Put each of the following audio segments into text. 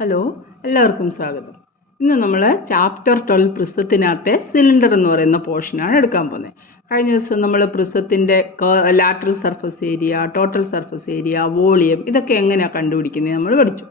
Hello, എല്ലാവർക്കും സ്വാഗതം. ഇന്ന് നമ്മൾ ചാപ്റ്റർ 12 പ്രിസത്തിനകത്തെ സിലിണ്ടർ എന്ന് പറയുന്ന പോർഷനാണ് എടുക്കാൻ പോകുന്നത്. കഴിഞ്ഞ ദിവസം നമ്മൾ പ്രിസത്തിൻ്റെ lateral surface area, total surface area, volume ഇതൊക്കെ എങ്ങനെയാണ് കണ്ടുപിടിക്കുന്നത് നമ്മൾ പഠിച്ചു.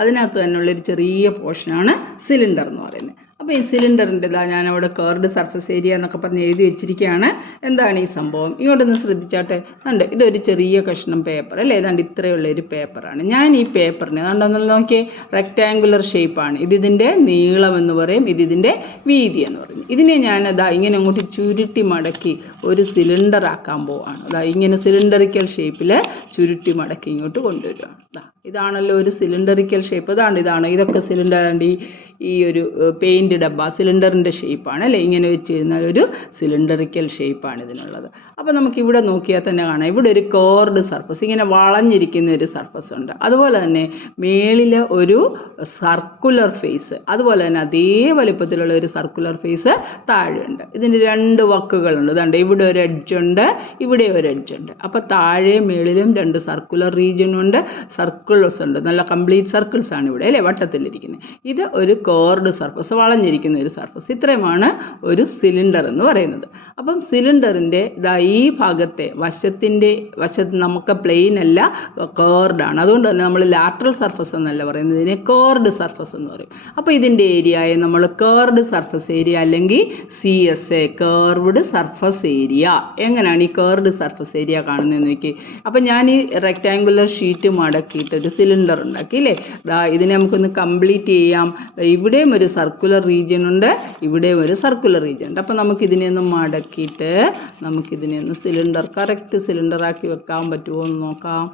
അതിനകത്ത് തന്നെയുള്ളൊരു ചെറിയ പോർഷനാണ് സിലിണ്ടർ എന്ന് പറയുന്നത്. അപ്പോൾ ഈ സിലിണ്ടറിൻ്റെതാ ഞാനവിടെ കേർഡ് സർഫസ് ഏരിയ എന്നൊക്കെ പറഞ്ഞ് എഴുതി വെച്ചിരിക്കുകയാണ്. എന്താണ് ഈ സംഭവം? ഇങ്ങോട്ടൊന്ന് ശ്രദ്ധിച്ചാട്ടെ. ഉണ്ട്, ഇതൊരു ചെറിയ കഷ്ണം പേപ്പർ അല്ലേ? ഏതാണ്ട് ഇത്രയുള്ളൊരു പേപ്പറാണ്. ഞാൻ ഈ പേപ്പറിനെ കണ്ടൊന്ന് നോക്കിയേ, റെക്റ്റാങ്കുലർ ഷേപ്പാണ്. ഇതിൻ്റെ നീളം എന്ന് പറയും, ഇതിൻ്റെ വീതി എന്ന് പറയും. ഇതിനെ ഞാനതാ ഇങ്ങനെ അങ്ങോട്ട് ചുരുട്ടി മടക്കി ഒരു സിലിണ്ടർ ആക്കാൻ പോവാണ്. അതാ ഇങ്ങനെ സിലിണ്ടറിക്കൽ ഷേപ്പിൽ ചുരുട്ടി മടക്കി ഇങ്ങോട്ട് കൊണ്ടുവരികയാണ്. ഇതാണല്ലോ ഒരു സിലിണ്ടറിക്കൽ ഷേപ്പ്. ഇതൊക്കെ സിലിണ്ടർ. ഈ ഒരു പെയിൻറ്റ് ഡബ്ബ സിലിണ്ടറിൻ്റെ ഷേപ്പാണ് അല്ലേ? ഇങ്ങനെ വെച്ച് കഴിഞ്ഞാൽ ഒരു സിലിണ്ടറിക്കൽ ഷേപ്പാണ് ഇതിനുള്ളത്. അപ്പോൾ നമുക്കിവിടെ നോക്കിയാൽ തന്നെ കാണാം, ഇവിടെ ഒരു കേർഡ് സർഫസ്, ഇങ്ങനെ വളഞ്ഞിരിക്കുന്ന ഒരു സർഫസ് ഉണ്ട്. അതുപോലെ തന്നെ മേളിൽ ഒരു സർക്കുലർ ഫേസ്, അതുപോലെ തന്നെ അതേ വലുപ്പത്തിലുള്ള ഒരു സർക്കുലർ ഫേസ് താഴെയുണ്ട്. ഇതിന് രണ്ട് വക്കുകളുണ്ട്. ഇതുണ്ട്, ഇവിടെ ഒരു എഡ്ജുണ്ട്, ഇവിടെ ഒരു എഡ്ജുണ്ട്. അപ്പോൾ താഴെ മേളിലും രണ്ട് സർക്കുലർ റീജിയനുണ്ട്, സർക്കിൾസ് ഉണ്ട്. നല്ല കംപ്ലീറ്റ് സർക്കിൾസ് ആണ് ഇവിടെ അല്ലേ, വട്ടത്തിലിരിക്കുന്നത്. ഇത് ഒരു കേർഡ് സർഫസ്, വളഞ്ഞിരിക്കുന്ന ഒരു സർഫസ്. ഇത്രയുമാണ് ഒരു സിലിണ്ടർ എന്ന് പറയുന്നത്. അപ്പം സിലിണ്ടറിൻ്റെ ഈ ഭാഗത്തെ വശത്ത് നമുക്ക് പ്ലെയിൻ അല്ല, കേർഡാണ്. അതുകൊണ്ട് തന്നെ നമ്മൾ ലാറ്ററൽ സർഫസ് എന്നല്ല പറയുന്നത്, ഇതിനെ കേർഡ് സർഫസ് എന്ന് പറയും. അപ്പോൾ ഇതിൻ്റെ ഏരിയയെ നമ്മൾ കേർഡ് സർഫസ് ഏരിയ അല്ലെങ്കിൽ CSA, കേർവ്ഡ് സർഫസ് ഏരിയ. എങ്ങനെയാണ് ഈ കേർഡ് സർഫസ് ഏരിയ കാണുന്നതെന്ന് നോക്കി. അപ്പം ഞാൻ ഈ റെക്റ്റാങ്കുലർ ഷീറ്റ് മടക്കിയിട്ട് ഒരു സിലിണ്ടർ ഉണ്ടാക്കിയില്ലേ? ഇതിനെ നമുക്കൊന്ന് കംപ്ലീറ്റ് ചെയ്യാം. ഇവിടെയും ഒരു സർക്കുലർ റീജിയൻ ഉണ്ട്, ഇവിടെയും ഒരു സർക്കുലർ റീജിയൻ ഉണ്ട്. അപ്പോൾ നമുക്കിതിനെ ഒന്ന് മടക്കിയിട്ട് നമുക്കിതിനെ ഒന്ന് കറക്റ്റ് സിലിണ്ടറാക്കി വെക്കാൻ പറ്റുമോ എന്ന് നോക്കാം.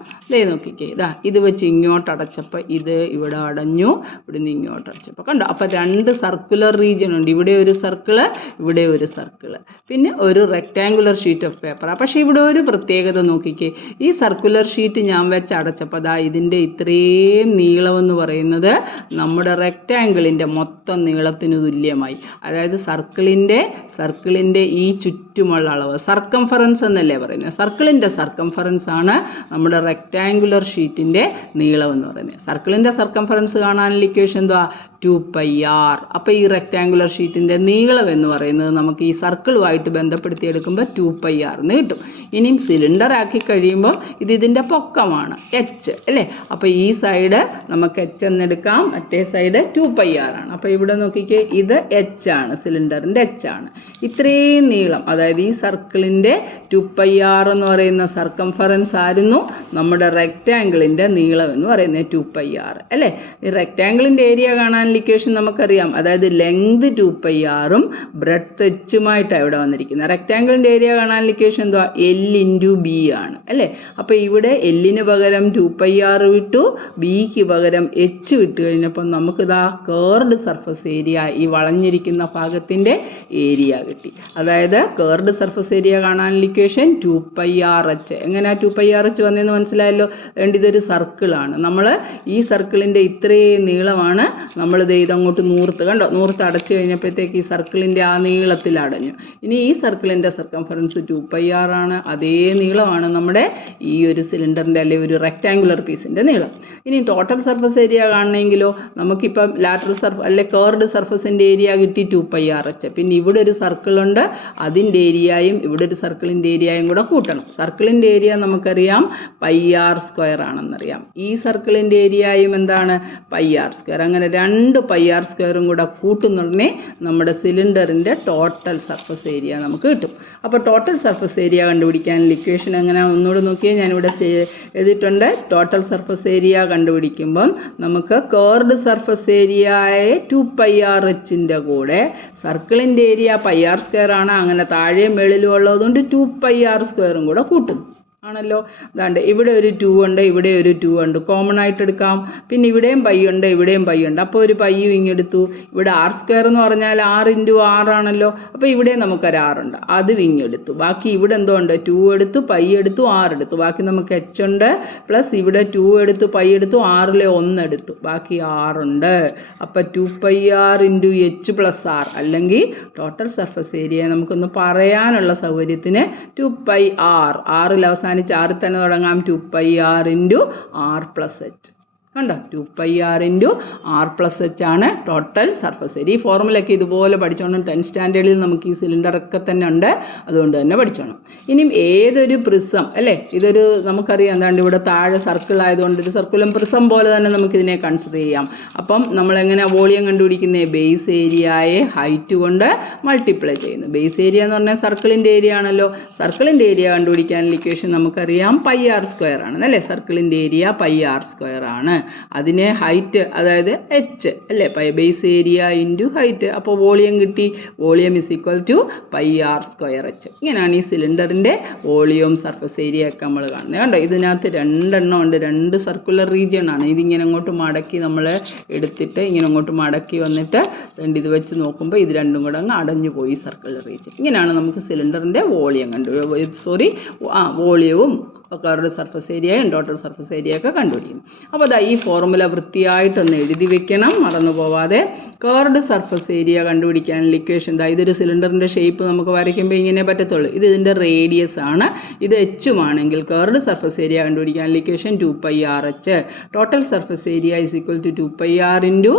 നോക്കിക്കേ, ഇത് വെച്ച് ഇങ്ങോട്ട് അടച്ചപ്പോൾ ഇത് ഇവിടെ അടഞ്ഞു, ഇവിടെ നിന്ന് ഇങ്ങോട്ട് അടച്ചപ്പോൾ കണ്ടോ. അപ്പോൾ രണ്ട് സർക്കുലർ റീജിയൻ ഉണ്ട്, ഇവിടെ ഒരു സർക്കിള്, ഇവിടെ ഒരു സർക്കിള്, പിന്നെ ഒരു റെക്റ്റാങ്കുലർ ഷീറ്റ് ഓഫ് പേപ്പറാണ്. പക്ഷേ ഇവിടെ ഒരു പ്രത്യേകത നോക്കിക്കേ, ഈ സർക്കുലർ ഷീറ്റ് ഞാൻ വെച്ച് അടച്ചപ്പോൾ ഇതിൻ്റെ ഇത്രയും നീളമെന്ന് പറയുന്നത് നമ്മുടെ റെക്റ്റാങ്കിളിൻ്റെ മൊത്തം നീളത്തിന് തുല്യമായി. അതായത് സർക്കിളിൻ്റെ ഈ ചുറ്റുമുള്ള അളവ്, സർക്കംഫറൻസ് എന്നല്ലേ പറയുന്നത്. സർക്കിളിൻ്റെ സർക്കംഫറൻസ് ആണ് നമ്മുടെ റെക്റ്റാങ്കുലർ ഷീറ്റിൻ്റെ നീളം എന്ന് പറയുന്നത്. സർക്കിളിൻ്റെ സർക്കംഫറൻസ് കാണാനുള്ള ഇക്വേഷൻ എന്തുവാ? 2πr. അപ്പോൾ ഈ റെക്റ്റാങ്കുലർ ഷീറ്റിൻ്റെ നീളം എന്ന് പറയുന്നത് നമുക്ക് ഈ സർക്കിളുമായിട്ട് ബന്ധപ്പെടുത്തിയെടുക്കുമ്പോൾ 2πr എന്ന് കിട്ടും. ഇനിയും സിലിണ്ടർ ആക്കി കഴിയുമ്പോൾ ഇതിൻ്റെ പൊക്കമാണ് h അല്ലേ? അപ്പോൾ ഈ സൈഡ് നമുക്ക് h എന്നെടുക്കാം, മറ്റേ സൈഡ് 2πr ആണ്. അപ്പോൾ ഇവിടെ നോക്കിക്കേ, ഇത് h ആണ്, സിലിണ്ടറിൻ്റെ h ആണ്. ഇത്രയും നീളം, അതായത് ഈ സർക്കിളിൻ്റെ 2πr എന്ന് പറയുന്ന സർക്കംഫറൻസ് ആയിരുന്നു നമ്മുടെ റെക്റ്റാങ്കിളിൻ്റെ നീളം എന്ന് പറയുന്നത് 2πr അല്ലേ? ഈ റെക്റ്റാങ്കിളിൻ്റെ ഏരിയ കാണാൻ ഇക്വേഷൻ നമുക്കറിയാം. അതായത് ലെങ്ത് 2πr-ഉം ബ്രെഡ്ത്ത് h-ഉമായിട്ടാണ് ഇവിടെ വന്നിരിക്കുന്നത്. റെക്റ്റാങ്കിളിൻ്റെ ഏരിയ കാണാൻ ഇക്വേഷൻ എന്തുവാ? L/B ആണ് അല്ലേ? അപ്പോൾ ഇവിടെ L-ന് പകരം 2πr വിട്ടു, B-ക്ക് പകരം h വിട്ട് കഴിഞ്ഞപ്പോൾ നമുക്കിതാ കേർഡ് സർഫസ് ഏരിയ, ഈ വളഞ്ഞിരിക്കുന്ന ഭാഗത്തിൻ്റെ ഏരിയ കിട്ടി. അതായത് കേർഡ് സർഫസ് ഏരിയ കാണാനുള്ള ഇക്വേഷൻ 2πrh. എങ്ങനെയാണ് 2πrh വന്നതെന്ന് മനസ്സിലായല്ലോ? ഇതൊരു സർക്കിളാണ്. നമ്മൾ ഈ സർക്കിളിൻ്റെ ഇത്രയും നീളമാണ് നമ്മളിത് ഇതങ്ങോട്ട് നൂർത്ത് അടച്ചു കഴിഞ്ഞപ്പോഴത്തേക്ക് ഈ സർക്കിളിൻ്റെ ആ നീളത്തിൽ അടഞ്ഞു. ഇനി ഈ സർക്കിളിൻ്റെ സർക്കംഫറൻസ് 2πr ആണ്. അതേ നീളമാണ് നമ്മുടെ ഈ ഒരു സിലിണ്ടറിൻ്റെ അല്ലെങ്കിൽ ഒരു റെക്റ്റാങ്കുലർ പീസിൻ്റെ നീളം. ഇനി ടോട്ടൽ സർഫസ് ഏരിയ കാണണമെങ്കിലോ നമുക്കിപ്പം ലാറ്ററൽ അല്ലെ കേർഡ് സർഫസിൻ്റെ ഏരിയ കിട്ടി 2πrh. പിന്നെ ഇവിടെ ഒരു സർക്കിളുണ്ട്, അതിൻ്റെ ഏരിയയും ഇവിടെ ഒരു സർക്കിളിൻ്റെ ഏരിയയും കൂടെ കൂട്ടണം. സർക്കിളിൻ്റെ ഏരിയ നമുക്കറിയാം πr² ആണെന്നറിയാം. ഈ സർക്കിളിൻ്റെ ഏരിയയും എന്താണ്? πr². അങ്ങനെ 2πr² കൂടെ കൂട്ടുന്നുടനെ നമ്മുടെ സിലിണ്ടറിൻ്റെ ടോട്ടൽ സർഫസ് ഏരിയ നമുക്ക് കിട്ടും. അപ്പോൾ ടോട്ടൽ സർഫസ് ഏരിയ കണ്ടുപിടിക്കാനുള്ള ഇക്വേഷൻ എങ്ങനെ ഒന്നുകൂടെ നോക്കിയാൽ ഞാനിവിടെ എഴുതിയിട്ടുണ്ട്. ടോട്ടൽ സർഫസ് ഏരിയ കണ്ടുപിടിക്കുമ്പം നമുക്ക് കേർഡ് സർഫസ് ഏരിയയെ 2πrh-ൻ്റെ കൂടെ സർക്കിളിൻ്റെ ഏരിയ πr² ആണ്, അങ്ങനെ താഴെ മേളിലും ഉള്ളതുകൊണ്ട് 2πr² കൂടെ കൂട്ടും ആണല്ലോ. അതാണ്ട് ഇവിടെ ഒരു 2 ഉണ്ട്, ഇവിടെ ഒരു 2 ഉണ്ട്, കോമൺ ആയിട്ട് എടുക്കാം. പിന്നെ ഇവിടെയും പൈ ഉണ്ട്, ഇവിടെയും പൈ ഉണ്ട്. അപ്പോൾ ഒരു പൈയും ഇങ്ങെടുത്തു. ഇവിടെ r² എന്ന് പറഞ്ഞാൽ r×r ആണല്ലോ. അപ്പോൾ ഇവിടെ നമുക്കൊരു r ഉണ്ട്, അത് ഇങ്ങെടുത്തു. ബാക്കി ഇവിടെ എന്തോ ഉണ്ട്? 2 എടുത്തു, പൈ എടുത്തു, r എടുത്തു. ബാക്കി നമുക്ക് h ഉണ്ട്, പ്ലസ് ഇവിടെ 2 എടുത്തു, പൈ എടുത്തു, r-ലെ 1 എടുത്തു, ബാക്കി r ഉണ്ട്. അപ്പോൾ 2πr×h+r അല്ലെങ്കിൽ ടോട്ടൽ സർഫസ് ഏരിയ നമുക്കൊന്ന് പറയാനുള്ള സൗകര്യത്തിന് 2πr, r-ൽ അവസാനിച്ച് r തന്നെ തുടങ്ങാം, 2πr × r+h. കണ്ടോ 2πr ഇൻറ്റു r+h ആണ് ടോട്ടൽ സർഫസ് ഏരിയ. ഈ ഫോർമുലയൊക്കെ ഇതുപോലെ പഠിച്ചോണം. 10th സ്റ്റാൻഡേർഡിൽ നമുക്ക് ഈ സിലിണ്ടറൊക്കെ തന്നെ ഉണ്ട്, അതുകൊണ്ട് തന്നെ പഠിച്ചോണം. ഇനിയും ഏതൊരു പ്രിസം അല്ലേ, ഇതൊരു നമുക്കറിയാം എന്താണ്ട് ഇവിടെ താഴെ സർക്കിൾ ആയതുകൊണ്ട് ഒരു സർക്കുലം പ്രിസം പോലെ തന്നെ നമുക്കിതിനെ കൺസിഡർ ചെയ്യാം. അപ്പം നമ്മളെങ്ങനെ വോളിയം കണ്ടുപിടിക്കുന്നത്? ബേസ് ഏരിയയെ ഹൈറ്റ് കൊണ്ട് മൾട്ടിപ്ലൈ ചെയ്യുന്നു. ബേസ് ഏരിയ എന്ന് പറഞ്ഞാൽ സർക്കിളിൻ്റെ ഏരിയ ആണല്ലോ. സർക്കിളിൻ്റെ ഏരിയ കണ്ടുപിടിക്കാനുള്ള ഇക്വേഷൻ നമുക്കറിയാം πr² ആണ് അല്ലേ. സർക്കിളിൻ്റെ ഏരിയ πr² ആണ്. അതിനെ ഹൈറ്റ് അതായത് h അല്ലേ, ബേസ് ഏരിയ ഇൻറ്റു ഹൈറ്റ്. അപ്പോൾ വോളിയം കിട്ടി. Volume is equal to πr²h. ഇങ്ങനെയാണ് ഈ സിലിണ്ടറിൻ്റെ വോളിയവും സർഫസ് ഏരിയ ഒക്കെ നമ്മൾ കാണുന്നത്. കണ്ടോ ഇതിനകത്ത് രണ്ടെണ്ണം ഉണ്ട്, രണ്ട് സർക്കുലർ റീജിയൺ ആണ്. ഇതിങ്ങനെ അങ്ങോട്ട് മടക്കി നമ്മൾ എടുത്തിട്ട് ഇങ്ങനെ അങ്ങോട്ട് മടക്കി വന്നിട്ട് ഇത് വെച്ച് നോക്കുമ്പോൾ ഇത് രണ്ടും കൂടെ അങ്ങ് അടഞ്ഞു പോയി സർക്കുലർ റീജിയൻ. ഇങ്ങനെയാണ് നമുക്ക് സിലിണ്ടറിൻ്റെ വോളിയം വോളിയവും കർവ്ഡ് സർഫസ് ഏരിയയും ടോട്ടൽ സർഫസ് ഏരിയ ഒക്കെ കണ്ടുപിടിക്കുന്നു. അപ്പോൾ അതാ ഈ ഫോർമുല വൃത്തിയായിട്ടൊന്ന് എഴുതി വെക്കണം, മറന്നു പോവാതെ. കർവ്ഡ് സർഫസ് ഏരിയ കണ്ടുപിടിക്കാനുള്ള ഇക്വേഷൻ എന്താ? ഇതൊരു സിലിണ്ടറിൻ്റെ ഷേപ്പ് നമുക്ക് വരയ്ക്കുമ്പോൾ ഇങ്ങനെ പറ്റത്തുള്ളൂ. ഇത് ഇതിൻ്റെ റേഡിയസ് ആണ്. ഇത് h ആണെങ്കിൽ കർവ്ഡ് സർഫസ് ഏരിയ കണ്ടുപിടിക്കാനുള്ള equation 2πrh. Total surface area is equal to 2πr into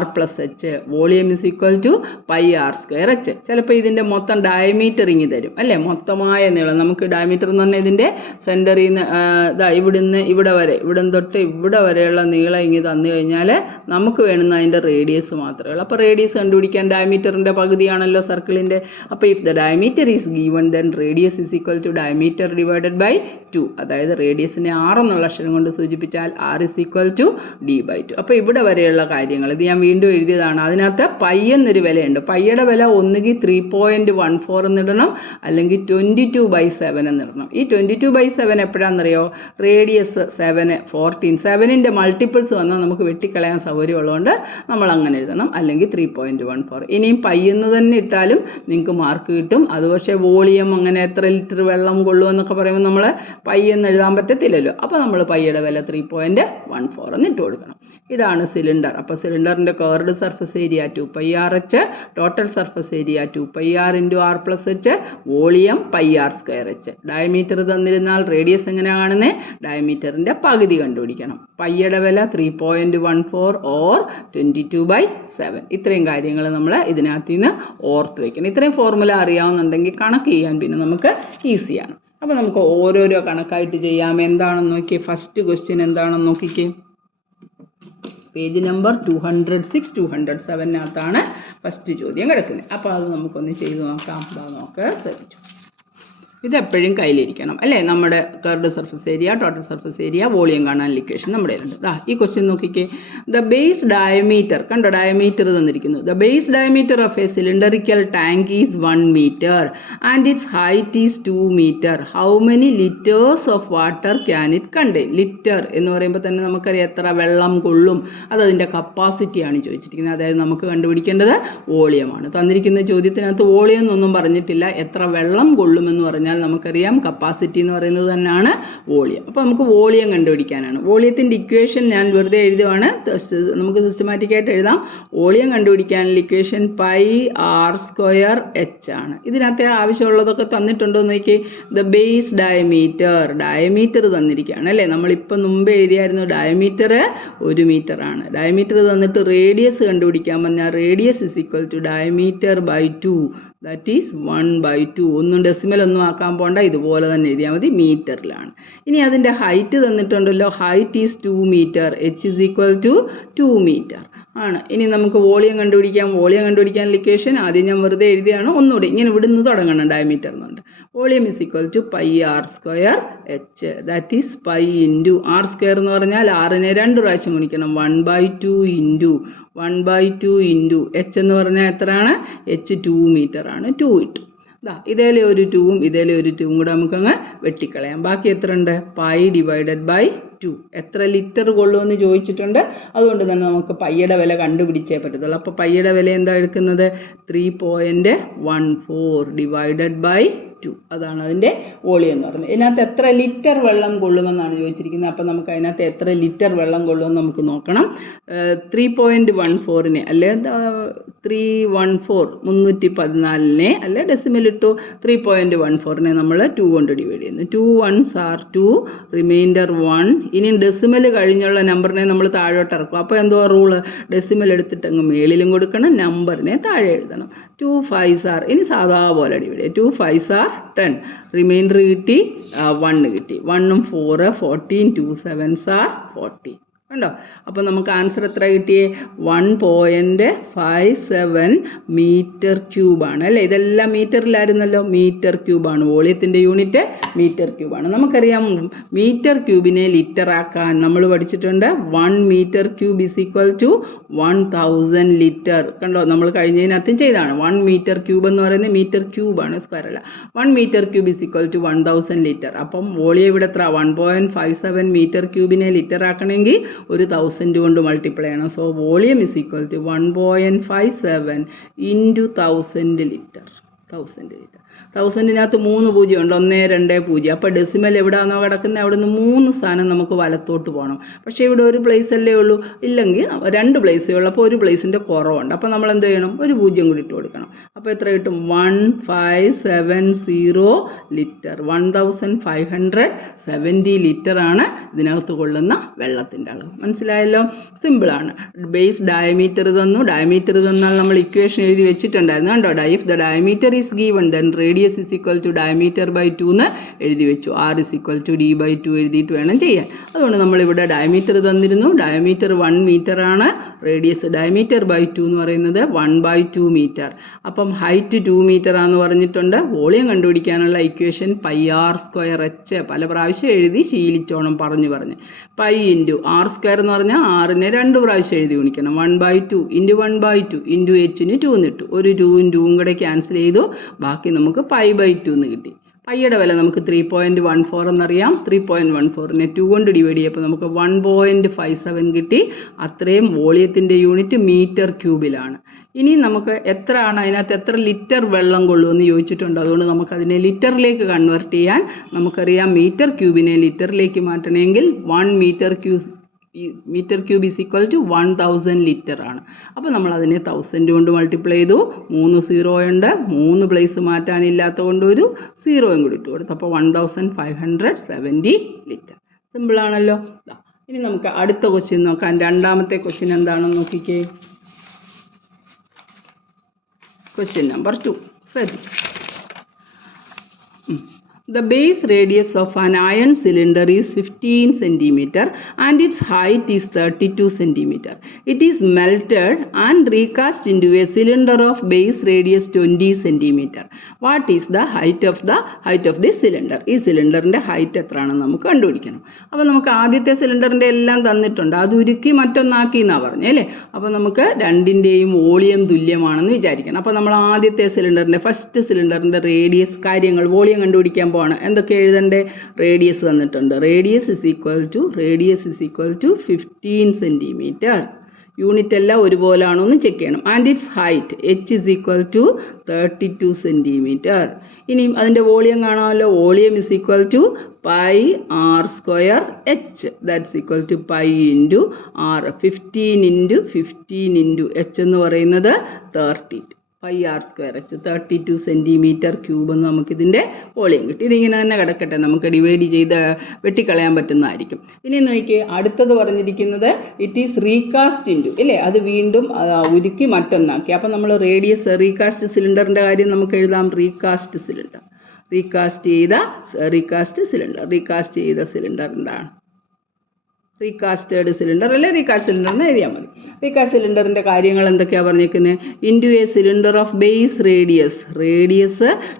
r+h. Volume is equal to πr²h. ചിലപ്പോൾ ഇതിൻ്റെ മൊത്തം ഡയമീറ്റർ ഇങ്ങി തരും അല്ലേ, മൊത്തമായ നീളം. നമുക്ക് ഡയമീറ്റർ എന്ന് പറഞ്ഞാൽ ഇതിൻ്റെ സെൻറ്ററിൽ നിന്ന് ഇവിടുന്ന് ഇവിടെ വരെ, ഇവിടം തൊട്ട് ഇവിടെ വരെയുള്ള നീളം ഇങ്ങി തന്നു കഴിഞ്ഞാൽ നമുക്ക് വേണ്ടുന്ന അതിൻ്റെ റേഡിയസ് മാത്രമേ ഉള്ളൂ. അപ്പോൾ റേഡിയസ് കണ്ടുപിടിക്കാൻ ഡയമീറ്ററിൻ്റെ പകുതിയാണല്ലോ സർക്കിളിൻ്റെ. അപ്പോൾ if the diameter is given then radius is equal to diameter divided by 2. അതായത് റേഡിയസിനെ r എന്നുള്ള അക്ഷരം കൊണ്ട് സൂചിപ്പിച്ചാൽ r is equal to d/2. അപ്പോൾ ഇവിടെ വരെയുള്ള കാര്യങ്ങൾ ഇത് ഞാൻ വീണ്ടും എഴുതിയതാണ്. അതിനകത്ത് പൈ എന്നൊരു വിലയുണ്ട്. പൈയുടെ വില ഒന്നുകിൽ 3.14 എന്നിടണം, അല്ലെങ്കിൽ 22/7 എന്നിടണം. ഈ 22/7 എപ്പോഴാണെന്നറിയോ? റേഡിയസ് 7, 14, 7ൻ്റെ മൾട്ടിപ്പിൾസ് വന്നാൽ നമുക്ക് വെട്ടിക്കളയാൻ സൗകര്യമുള്ളതുകൊണ്ട് നമ്മൾ അങ്ങനെ എഴുതണം, അല്ലെങ്കിൽ 3.14. ഇനിയും പൈ എന്ന് തന്നെ ഇട്ടാലും നിങ്ങൾക്ക് മാർക്ക് കിട്ടും. അത് പക്ഷേ വോളിയം അങ്ങനെ എത്ര ലിറ്റർ വെള്ളം കൊള്ളുമെന്നൊക്കെ പറയുമ്പോൾ നമ്മൾ പൈ എന്ന് എഴുതാൻ പറ്റത്തില്ലല്ലോ. അപ്പോൾ നമ്മൾ പൈയുടെ വില 3.14 എന്ന് ഇട്ട് കൊടുക്കണം. ഇതാണ് സിലിണ്ടർ. അപ്പോൾ സിലിണ്ടറിൻ്റെ curved surface area 2πrh, total surface area 2πr into r+h, volume πr²h. Diameter തന്നിരുന്നാൽ റേഡിയസ് എങ്ങനെയാണ് കാണുന്നത്? ഡയമീറ്ററിൻ്റെ പകുതി കണ്ടുപിടിക്കണം. പൈയുടെ വില 3.14 ഓർ 22/7. ഇത്രയും കാര്യങ്ങൾ നമ്മൾ ഇതിനകത്ത് നിന്ന് ഓർത്ത് വയ്ക്കണം. ഇത്രയും ഫോർമുല അറിയാവുന്നുണ്ടെങ്കിൽ കണക്ക് ചെയ്യാൻ പിന്നെ നമുക്ക് ഈസിയാണ്. അപ്പോൾ നമുക്ക് ഓരോരോ കണക്കായിട്ട് ചെയ്യാം. എന്താണെന്ന് നോക്കിയേ. ഫസ്റ്റ് ക്വസ്റ്റ്യൻ എന്താണെന്ന് നോക്കിക്കേ. പേജ് നമ്പർ 206, 207 ഫസ്റ്റ് ചോദ്യം കിടക്കുന്നത്. അപ്പോൾ അത് നമുക്കൊന്ന് ചെയ്ത് നോക്കാം. നോക്ക്, ശ്രദ്ധിച്ചു. ഇതെപ്പോഴും കയ്യിലിരിക്കണം അല്ലേ. നമ്മുടെ curved surface area, total surface area, volume കാണാൻ ഇക്വേഷൻ നമ്മുടെ കയ്യിലുണ്ട്. ഈ ക്വസ്റ്റ്യൻ നോക്കിക്കേ. ദ ബേസ് ഡയമീറ്റർ, കണ്ടോ ഡയമീറ്റർ തന്നിരിക്കുന്നു. The base diameter of A cylindrical tank is 1 meter and its height is 2 meter. How many litres of water can it contain? Litre എന്ന് പറയുമ്പോൾ തന്നെ നമുക്കറിയാം എത്ര വെള്ളം കൊള്ളും. അതതിൻ്റെ കപ്പാസിറ്റിയാണ് ചോദിച്ചിരിക്കുന്നത്. അതായത് നമുക്ക് കണ്ടുപിടിക്കേണ്ടത് വോളിയമാണ്. തന്നിരിക്കുന്ന ചോദ്യത്തിനകത്ത് വോളിയം എന്നൊന്നും പറഞ്ഞിട്ടില്ല. എത്ര വെള്ളം കൊള്ളുമെന്ന് പറഞ്ഞാൽ നമുക്കറിയാം കപ്പാസിറ്റി എന്ന് പറയുന്നത് തന്നെയാണ് വോളിയം. അപ്പോൾ നമുക്ക് വോളിയം കണ്ടുപിടിക്കാനാണ്. വോളിയത്തിൻ്റെ ഇക്വേഷൻ ഞാൻ വെറുതെ എഴുതുവാണ്, നമുക്ക് സിസ്റ്റമാറ്റിക്കായിട്ട് എഴുതാം. വോളിയം കണ്ടുപിടിക്കാനുള്ള ഇക്വേഷൻ πr²h ആണ്. ഇതിനകത്ത് ആവശ്യമുള്ളതൊക്കെ തന്നിട്ടുണ്ടോ എന്ന് നോക്കി. ദ ബേസ് ഡയമീറ്റർ തന്നിരിക്കുകയാണ് അല്ലേ. നമ്മളിപ്പോൾ മുമ്പ് എഴുതിയായിരുന്നു ഡയമീറ്റർ 1 meter ആണ്. ഡയമീറ്റർ തന്നിട്ട് റേഡിയസ് കണ്ടുപിടിക്കാൻ പറഞ്ഞാൽ radius is equal to diameter by 2, that is 1/2. ഒന്നും ഡെസിമൽ ഒന്നും ആക്കാൻ പോകണ്ട, ഇതുപോലെ തന്നെ എഴുതിയാൽ മതി, മീറ്ററിലാണ്. ഇനി അതിൻ്റെ ഹൈറ്റ് തന്നിട്ടുണ്ടല്ലോ. Height is 2 meter, h is equal to 2 meter ആണ്. ഇനി നമുക്ക് വോളിയം കണ്ടുപിടിക്കാം. വോളിയം കണ്ടുപിടിക്കാനുള്ള ഇക്വേഷൻ ആദ്യം ഞാൻ വെറുതെ എഴുതിയാണ്, ഒന്നുകൂടി ഇങ്ങനെ ഇവിടുന്ന് തുടങ്ങണം. ഡയമീറ്റർ എന്നുണ്ട്. Volume is equal to πr²h, that is pi into r² എന്ന് പറഞ്ഞാൽ ആറിനെ 2 പ്രാവശ്യം ഗുണിക്കണം. 1/2 ഇൻറ്റു 1/2 ഇൻറ്റു h എന്ന് പറഞ്ഞാൽ എത്രയാണ്? h 2 meter ആണ്. 2 ഇട്ടു. ഇതേലെ ഒരു 2ഉം ഇതേലെ ഒരു 2ഉം കൂടെ നമുക്കങ്ങ് വെട്ടിക്കളയാം. ബാക്കി എത്ര ഉണ്ട്? π ഡിവൈഡഡ് ബൈ 2. എത്ര ലിറ്റർ കൊള്ളുമെന്ന് ചോദിച്ചിട്ടുണ്ട്. അതുകൊണ്ട് തന്നെ നമുക്ക് പൈയുടെ വില കണ്ടുപിടിച്ചേ പറ്റത്തുള്ളൂ. അപ്പോൾ പൈയുടെ വില എന്താ എടുക്കുന്നത്? 3.14 ഡിവൈഡഡ് ബൈ 2. അതാണ് അതിൻ്റെ വോളിയം എന്ന് പറയുന്നത്. ഇതിനകത്ത് എത്ര ലിറ്റർ വെള്ളം കൊള്ളുമെന്നാണ് ചോദിച്ചിരിക്കുന്നത്. അപ്പോൾ നമുക്ക് അതിനകത്ത് എത്ര ലിറ്റർ വെള്ളം കൊള്ളുമെന്ന് നമുക്ക് നോക്കണം. 3.14 അല്ലെ 314 അല്ലെ ഡെസിമൽ ഇട്ടു 3.14 നമ്മൾ 2 കൊണ്ട് ഡിവൈഡ് ചെയ്യുന്നു. 2 1s are 2, റിമൈൻഡർ 1. ഇനി ഡെസിമൽ കഴിഞ്ഞുള്ള നമ്പറിനെ നമ്മൾ താഴോട്ട് ഇറക്കും. അപ്പോൾ എന്തോ റൂള്, ഡെസിമൽ എടുത്തിട്ട് അങ്ങ് മേളിലും കൊടുക്കണം, നമ്പറിനെ താഴെ എഴുതണം. 2 5s are, ഇനി സാധാ പോലെ ഡിവൈഡ് ചെയ്യുക. 2 5s are 10, റിമൈൻഡർ കിട്ടി 1 കിട്ടി. 1ഉം 4 14, 2 7s are 40. കണ്ടോ? അപ്പോൾ നമുക്ക് ആൻസർ എത്ര കിട്ടിയേ? 1.57 മീറ്റർ ക്യൂബാണ് അല്ലേ. ഇതെല്ലാം മീറ്ററിലായിരുന്നല്ലോ, മീറ്റർ ക്യൂബാണ്. വോളിയത്തിൻ്റെ യൂണിറ്റ് മീറ്റർ ക്യൂബാണ്. നമുക്കറിയാം മീറ്റർ ക്യൂബിനെ ലിറ്റർ ആക്കാൻ നമ്മൾ പഠിച്ചിട്ടുണ്ട്. 1 metre cube is equal to 1000 litre. കണ്ടോ, നമ്മൾ കഴിഞ്ഞതിനകത്തും ചെയ്താണ്. 1 മീറ്റർ ക്യൂബ് എന്ന് പറയുന്നത് മീറ്റർ ക്യൂബാണ്, സ്ക്വയർ അല്ല. 1 metre cube is equal to 1000 litre. അപ്പം വോളിയം ഇവിടെ എത്ര? 1.57 മീറ്റർ ക്യൂബിനെ ലിറ്റർ ആക്കണമെങ്കിൽ 1000 കൊണ്ട് മൾട്ടിപ്ലൈ ചെയ്യണം. So volume is equal to 1.57 into 1000 litre. 1000 litre. 1000-നകത്ത് 3 പൂജ്യം ഉണ്ട്, 1 2 0. അപ്പോൾ ഡെസിമൽ എവിടെയാണോ കിടക്കുന്നത് അവിടെ നിന്ന് 3 സ്ഥാനം നമുക്ക് വലത്തോട്ട് പോകണം. പക്ഷേ ഇവിടെ ഒരു പ്ലേസ് അല്ലേ ഉള്ളൂ, ഇല്ലെങ്കിൽ 2 പ്ലേസേ ഉള്ളൂ. അപ്പോൾ ഒരു പ്ലേസിൻ്റെ കുറവുണ്ട്. അപ്പോൾ നമ്മൾ എന്ത് ചെയ്യണം? ഒരു പൂജ്യം കൂടി ഇട്ട് കൊടുക്കണം. അപ്പോൾ എത്ര കിട്ടും? 1570 ലിറ്റർ. 1570 ലിറ്ററാണ് ഇതിനകത്ത് കൊള്ളുന്ന വെള്ളത്തിൻ്റെ അളവ്. മനസ്സിലായല്ലോ? സിമ്പിളാണ്. ബേസ് ഡയമീറ്റർ തന്നു. ഡയമീറ്റർ തന്നാൽ നമ്മൾ ഇക്വേഷൻ എഴുതി വെച്ചിട്ടുണ്ടായിരുന്നു. കണ്ടോ? If the diameter is given then radius is equal to diameter by 2 എന്ന് എഴുതി വെച്ചു. R is equal to D by 2 എഴുതിയിട്ട് വേണം ചെയ്യാൻ. അതുകൊണ്ട് നമ്മളിവിടെ ഡയമീറ്റർ തന്നിരുന്നു. ഡയമീറ്റർ 1 മീറ്റർ ആണ്. റേഡിയസ് ഡയമീറ്റർ ബൈ 2 എന്ന് പറയുന്നത് 1/2 മീറ്റർ. അപ്പം ഹൈറ്റ് 2 മീറ്റർ ആണെന്ന് പറഞ്ഞിട്ടുണ്ട്. വോളിയം കണ്ടുപിടിക്കാനുള്ള ഇക്വേഷൻ πr²h പല പ്രാവശ്യം എഴുതി ശീലിച്ചോണം പറഞ്ഞ്. പൈ ഇൻറ്റു r² എന്ന് പറഞ്ഞാൽ ആറിനെ 2 പ്രാവശ്യം എഴുതി ഗുണിക്കണം. 1/2 ഇൻറ്റു 1/2 ഇൻറ്റു എച്ചിന് 2 എന്നിട്ടു. ഒരു 2ഉം 2ഉം കൂടെ ക്യാൻസൽ ചെയ്തു. ബാക്കി നമുക്ക് π/2 എന്ന് കിട്ടി. പൈയുടെ വില നമുക്ക് 3.14 എന്നറിയാം. 3.14നെ 2 കൊണ്ട് ഡിവൈഡ് ചെയ്യപ്പോൾ നമുക്ക് 1.57 കിട്ടി. അത്രയും വോളിയത്തിൻ്റെ യൂണിറ്റ് മീറ്റർ ക്യൂബിലാണ്. ഇനി നമുക്ക് എത്രയാണ് അതിനകത്ത് എത്ര ലിറ്റർ വെള്ളം കൊള്ളുമെന്ന് ചോദിച്ചിട്ടുണ്ട്. അതുകൊണ്ട് നമുക്കതിനെ ലിറ്ററിലേക്ക് കൺവേർട്ട് ചെയ്യാൻ നമുക്കറിയാം. മീറ്റർ ക്യൂബിനെ ലിറ്ററിലേക്ക് മാറ്റണമെങ്കിൽ 1 metre cube is equal to 1000 litre ആണ്. അപ്പോൾ നമ്മൾ അതിനെ 1000 കൊണ്ട് മൾട്ടിപ്ലൈ ചെയ്തു. 3 0 ഉണ്ട്, 3 പ്ലേസ് മാറ്റാനില്ലാത്ത കൊണ്ട് ഒരു 0യും കൂടി ഇട്ട് കൊടുത്തു. അപ്പോൾ 1570 ലിറ്റർ. സിമ്പിളാണല്ലോ. ഇനി നമുക്ക് അടുത്ത ക്വസ്റ്റ്യൻ നോക്കാം. രണ്ടാമത്തെ ക്വസ്റ്റ്യൻ എന്താണെന്ന് നോക്കിക്കേ. ക്വസ്റ്റ്യൻ നമ്പർ 2 ശ്രദ്ധിക്കും. The base radius of an iron cylinder is 15 cm and its height is 32 cm. It is melted and recast into a cylinder of base radius 20 cm. What is the height of this cylinder? ഈ സിലിണ്ടറിൻ്റെ height എത്രയാണെന്ന് നമുക്ക് കണ്ടുപിടിക്കണം. അപ്പോൾ നമുക്ക് ആദ്യത്തെ സിലിണ്ടറിൻ്റെ എല്ലാം തന്നിട്ടുണ്ട്. അത് ഉരുക്കി മറ്റൊന്നാക്കി എന്നാണ് പറഞ്ഞത് അല്ലേ. അപ്പോൾ നമുക്ക് രണ്ടിൻ്റെയും വോളിയം തുല്യമാണെന്ന് വിചാരിക്കണം. അപ്പോൾ നമ്മൾ ആദ്യത്തെ സിലിണ്ടറിൻ്റെ ഫസ്റ്റ് സിലിണ്ടറിൻ്റെ റേഡിയസ് കാര്യങ്ങൾ വോളിയം കണ്ടുപിടിക്കാൻ പോകണം. എന്തൊക്കെ എഴുതണ്ടേ? റേഡിയസ് തന്നിട്ടുണ്ട്. Radius is equal to 15 centimetre. Unit എല്ലാം ഒരുപോലാണോ എന്ന് ചെക്ക് ചെയ്യണം. And its height h is equal to 32 centimetre. ഇനിയും അതിൻ്റെ വോളിയം കാണാമല്ലോ. Volume is equal to πr²h. That's equal to π into r. 15 into 15 into h എന്ന് പറയുന്നത് 32. πr²h 32 സെൻറ്റിമീറ്റർ ക്യൂബ് എന്ന് നമുക്കിതിൻ്റെ വോളിയം കിട്ടി. ഇതിങ്ങനെ തന്നെ കിടക്കട്ടെ, നമുക്ക് ഡിവൈഡ് ചെയ്ത് വെട്ടിക്കളയാൻ പറ്റുന്നതായിരിക്കും. ഇനി നോക്കിയേ, അടുത്തത് പറഞ്ഞിരിക്കുന്നത് ഇറ്റ് ഈസ് റീകാസ്റ്റ് ഇൻറ്റു ഇല്ലേ, അത് വീണ്ടും ഉരുക്കി മറ്റൊന്നാക്കി. അപ്പം നമ്മൾ റേഡിയസ് റീകാസ്റ്റ് സിലിണ്ടറിൻ്റെ കാര്യം നമുക്ക് എഴുതാം. റീകാസ്റ്റ് ചെയ്ത സിലിണ്ടർ എന്താണ്? റീകാസ്റ്റേഡ് സിലിണ്ടർ അല്ലെ റീകാസ്റ്റ് സിലിണ്ടർ എന്ന് എഴുതിയാൽ മതി. റീകാസ്റ്റ് സിലിണ്ടറിൻ്റെ കാര്യങ്ങൾ എന്തൊക്കെയാണ് പറഞ്ഞിരിക്കുന്നത്? Into A cylinder of base radius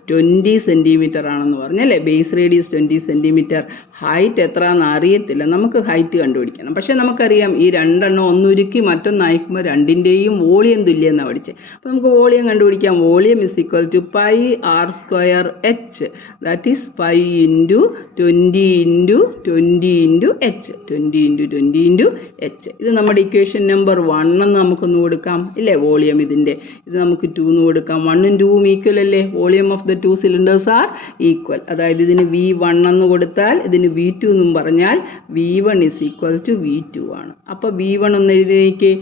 20 centimetre ആണെന്ന് പറഞ്ഞല്ലേ. ബേസ് റേഡിയസ് 20 സെൻറ്റിമീറ്റർ, ഹൈറ്റ് എത്രയാണെന്ന് അറിയത്തില്ല, നമുക്ക് ഹൈറ്റ് കണ്ടുപിടിക്കണം. പക്ഷേ നമുക്കറിയാം ഈ രണ്ടെണ്ണം ഒന്നുരുക്കി മറ്റൊന്നയക്കുമ്പോൾ രണ്ടിൻ്റെയും വോളിയം തുല്യം എന്നാണ് പഠിച്ചത്. അപ്പോൾ നമുക്ക് വോളിയം കണ്ടുപിടിക്കാം. Volume is equal to pi R square H, that is pi into 20 into 20 into H, 20 into 20 into H. ഇത് നമ്മുടെ ഇക്വേഷൻ നമ്പർ 1 എന്ന് നമുക്കൊന്ന് കൊടുക്കാം ഇല്ലേ? വോളിയം ഇതിൻ്റെ ഇത് നമുക്ക് 2 എന്ന് കൊടുക്കാം. 1ഉം 2ഉം ഈക്വൽ അല്ലേ? Volume of the 2 cylinders are equal. അതായത് ഇതിന് V1 എന്ന് കൊടുത്താൽ ഇതിന് V2 എന്നും പറഞ്ഞാൽ V1 is equal to V2 ആണ്. അപ്പോൾ V1 ഒന്ന് എഴുതിയേക്ക്.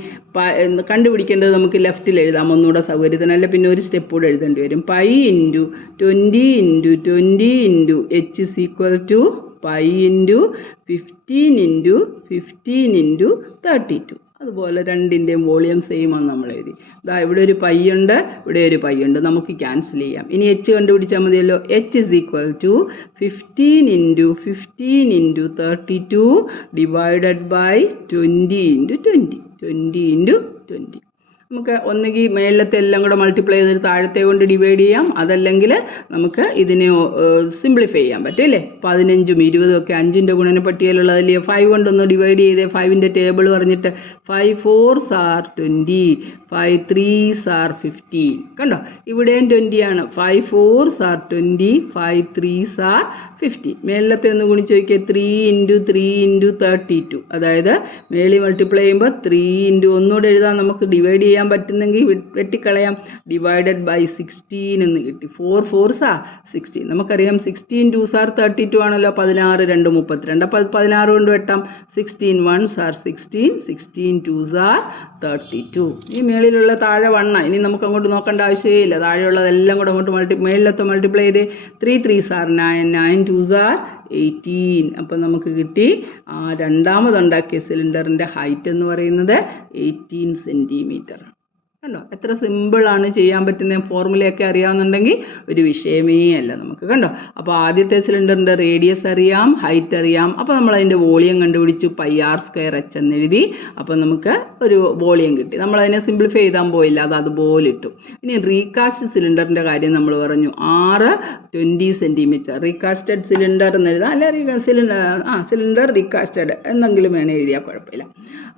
കണ്ടുപിടിക്കേണ്ടത് നമുക്ക് ലെഫ്റ്റിൽ എഴുതാം ഒന്നുകൂടെ സൗകര്യത്തിനല്ല, പിന്നെ ഒരു സ്റ്റെപ്പ് കൂടെ എഴുതേണ്ടി വരും. Pi into 20 into 20 into H is equal to pi into 15 into 15 into 32. അതുപോലെ രണ്ടിൻ്റെയും വോളിയം സെയിം ആണ് നമ്മൾ എഴുതി. ഇതാ ഇവിടെ ഒരു പൈ ഉണ്ട്, ഇവിടെ ഒരു പൈ ഉണ്ട്, നമുക്ക് ക്യാൻസൽ ചെയ്യാം. ഇനി എച്ച് കണ്ടുപിടിച്ചാൽ മതിയല്ലോ. H is equal to 15 into 15 into 32 divided by 20 into 20, 20 into 20. നമുക്ക് ഒന്നുകിൽ മേളിലത്തെ എല്ലാം കൂടെ മൾട്ടിപ്ലൈ ചെയ്തിട്ട് താഴത്തെ കൊണ്ട് ഡിവൈഡ് ചെയ്യാം, അതല്ലെങ്കിൽ നമുക്ക് ഇതിനെ സിംപ്ലിഫൈ ചെയ്യാൻ പറ്റും അല്ലേ? 15ഉം 20ഉം ഒക്കെ 5ൻ്റെ ഗുണനപ്പട്ടികയിലുള്ളതല്ലേ? 5 കൊണ്ടൊന്ന് ഡിവൈഡ് ചെയ്തേ. 5ൻ്റെ ടേബിൾ പറഞ്ഞിട്ട് 5 4s are 20, 5 3s are 15. കണ്ടോ, ഇവിടെയും 20 ആണ്. 5 4s are 20, 5 3s are 50. മേളിലത്തെ ഒന്ന് ഗുണിച്ച് നോക്കിയാൽ 3 ഇൻറ്റു 3 ഇൻറ്റു 32. അതായത് മേളിൽ മൾട്ടിപ്ലൈ ചെയ്യുമ്പോൾ 3 ഇൻറ്റു ഒന്നുകൂടെ എഴുതാൻ നമുക്ക് ഡിവൈഡ് ചെയ്യാൻ പറ്റുന്നെങ്കിൽ വെട്ടിക്കളയാം. ഡിവൈഡഡ് ബൈ 16 എന്ന് കിട്ടി. 4 4s are 16. നമുക്കറിയാം 16 2s are 32 ആണല്ലോ. 16 2 32. അപ്പോൾ 16 കൊണ്ട് വെട്ടാം. 16 1s are 16, 16 2s are 32. ഈ മേളിലുള്ള താഴെ 1. ഇനി നമുക്ക് അങ്ങോട്ട് നോക്കേണ്ട ആവശ്യമില്ല. താഴെയുള്ളതെല്ലാം കൂടെ അങ്ങോട്ട് മേളിലത്തെ മൾട്ടിപ്ലൈ ചെയ്ത് 3 3s are 9, 9 2s are 18. അപ്പം നമുക്ക് കിട്ടി രണ്ടാമതുണ്ടാക്കിയ സിലിണ്ടറിൻ്റെ ഹൈറ്റ് എന്ന് പറയുന്നത് 18 സെൻറ്റിമീറ്റർ. കണ്ടോ, എത്ര സിമ്പിളാണ് ചെയ്യാൻ പറ്റുന്നത്. ഫോർമുലയൊക്കെ അറിയാവുന്നുണ്ടെങ്കിൽ ഒരു വിഷയമേ അല്ല നമുക്ക്. കണ്ടോ, അപ്പോൾ ആദ്യത്തെ സിലിണ്ടറിൻ്റെ റേഡിയസ് അറിയാം, ഹൈറ്റ് അറിയാം. അപ്പോൾ നമ്മൾ അതിൻ്റെ വോളിയം കണ്ടുപിടിച്ചു. പൈ ആർ സ്ക്വയർ എച്ച് എന്നെഴുതി. അപ്പോൾ നമുക്ക് ഒരു വോളിയം കിട്ടി. നമ്മളതിനെ സിംപ്ലിഫൈ ചെയ്താൽ പോയില്ല, അത് അതുപോലെ ഇട്ടു. ഇനി റീകാസ്റ്റ് സിലിണ്ടറിൻ്റെ കാര്യം നമ്മൾ പറഞ്ഞു. 20 സെൻറ്റിമീറ്റർ റീകാസ്റ്റഡ് സിലിണ്ടർ എന്ന് എഴുതാം, അല്ല സിലിണ്ടർ റീകാസ്റ്റഡ് എന്തെങ്കിലും വേണേൽ എഴുതിയാൽ കുഴപ്പമില്ല.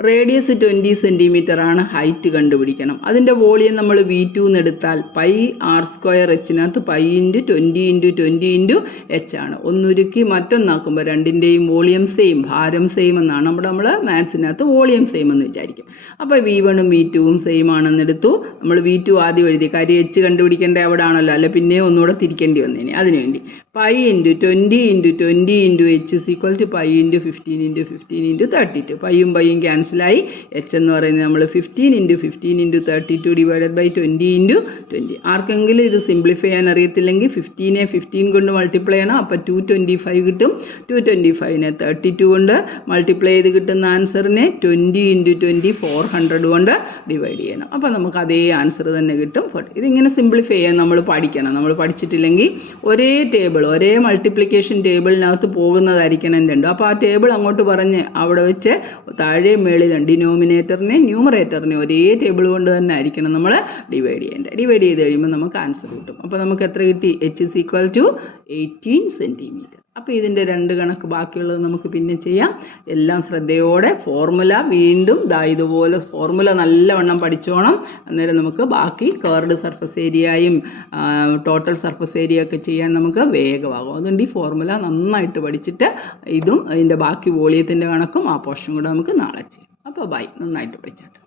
റേഡിയസ് 20 സെൻറ്റിമീറ്റർ ആണ്. ഹൈറ്റ് കണ്ടുപിടിക്കണം. അതിൻ്റെ വോളിയം നമ്മൾ V2 എന്ന് എടുത്താൽ പൈ ആർ സ്ക്വയർ എച്ചിനകത്ത് pi into 20 into 20 into H ആണ്. ഒന്നുരുക്കി മറ്റൊന്നാക്കുമ്പോൾ രണ്ടിൻ്റെയും വോളിയം സെയിം, ഭാരം സെയിം എന്നാണ് നമ്മൾ മാത്സിനകത്ത് വോളിയം സെയിം എന്ന് വിചാരിക്കും. അപ്പോൾ V1ഉം V2ഉം സെയിം ആണെന്നെടുത്തു. നമ്മൾ V2 ആദ്യം എഴുതി, കാര്യം എച്ച് കണ്ടുപിടിക്കേണ്ട അവിടെ ആണല്ലോ, അല്ല പിന്നെ ഒന്നുകൂടെ തിരിക്കേണ്ടി വന്നേനെ. അതിനുവേണ്ടി pi into 20 into 20 into H is equal to pi into 15 into 15 into 32. പൈയും പൈയും ക്യാൻസലായി. എച്ച് എന്ന് പറയുന്നത് നമ്മൾ 15 into 15 into 32 divided by 20 into 20. ആർക്കെങ്കിലും ഇത് സിംപ്ലിഫൈ ചെയ്യാൻ അറിയത്തില്ലെങ്കിൽ 15നെ 15 കൊണ്ട് മൾട്ടിപ്ലൈ ചെയ്യണം. അപ്പോൾ 225 കിട്ടും. 225നെ 32 കൊണ്ട് മൾട്ടിപ്ലൈ ചെയ്ത് കിട്ടുന്ന ആൻസറിനെ 20 ഇൻറ്റു 20 400 കൊണ്ട് ഡിവൈഡ് ചെയ്യണം. അപ്പോൾ നമുക്ക് അതേ ആൻസർ തന്നെ കിട്ടും. ഇതിങ്ങനെ സിംപ്ലിഫൈ ചെയ്യാൻ നമ്മൾ പഠിക്കണം. നമ്മൾ പഠിച്ചിട്ടില്ലെങ്കിൽ ഒരേ ടേബിൾ, ഒരേ മൾട്ടിപ്ലിക്കേഷൻ ടേബിളിനകത്ത് പോകുന്നതായിരിക്കണം രണ്ടും. അപ്പോൾ ആ ടേബിൾ അങ്ങോട്ട് പറഞ്ഞ് അവിടെ വെച്ച് താഴെ മേളിലും ഡിനോമിനേറ്ററിനെ ന്യൂമറേറ്ററിനെ ഒരേ ടേബിൾ കൊണ്ട് തന്നെ ആയിരിക്കണം നമ്മൾ ഡിവൈഡ് ചെയ്യേണ്ടത്. ഡിവൈഡ് ചെയ്ത് കഴിയുമ്പോൾ നമുക്ക് ആൻസർ കിട്ടും. അപ്പോൾ നമുക്ക് എത്ര കിട്ടി? H is equal to 18 centimetre. അപ്പോൾ ഇതിൻ്റെ രണ്ട് കണക്ക് ബാക്കിയുള്ളത് നമുക്ക് പിന്നെ ചെയ്യാം. എല്ലാം ശ്രദ്ധയോടെ ഫോർമുല വീണ്ടും ഇതുപോലെ ഫോർമുല നല്ലവണ്ണം പഠിച്ചോണം. അന്നേരം നമുക്ക് ബാക്കി കർവ്ഡ് സർഫസ് ഏരിയയും ടോട്ടൽ സർഫസ് ഏരിയ ഒക്കെ ചെയ്യാൻ നമുക്ക് വേഗമാകും. അതുകൊണ്ട് ഈ ഫോർമുല നന്നായിട്ട് പഠിച്ചിട്ട് ഇതും അതിൻ്റെ ബാക്കി വോളിയത്തിൻ്റെ കണക്കും ആ പോർഷൻ കൂടെ നമുക്ക് നാളെ ചെയ്യാം. അപ്പോൾ ബൈ, നന്നായിട്ട് പഠിച്ചോട്ടെ.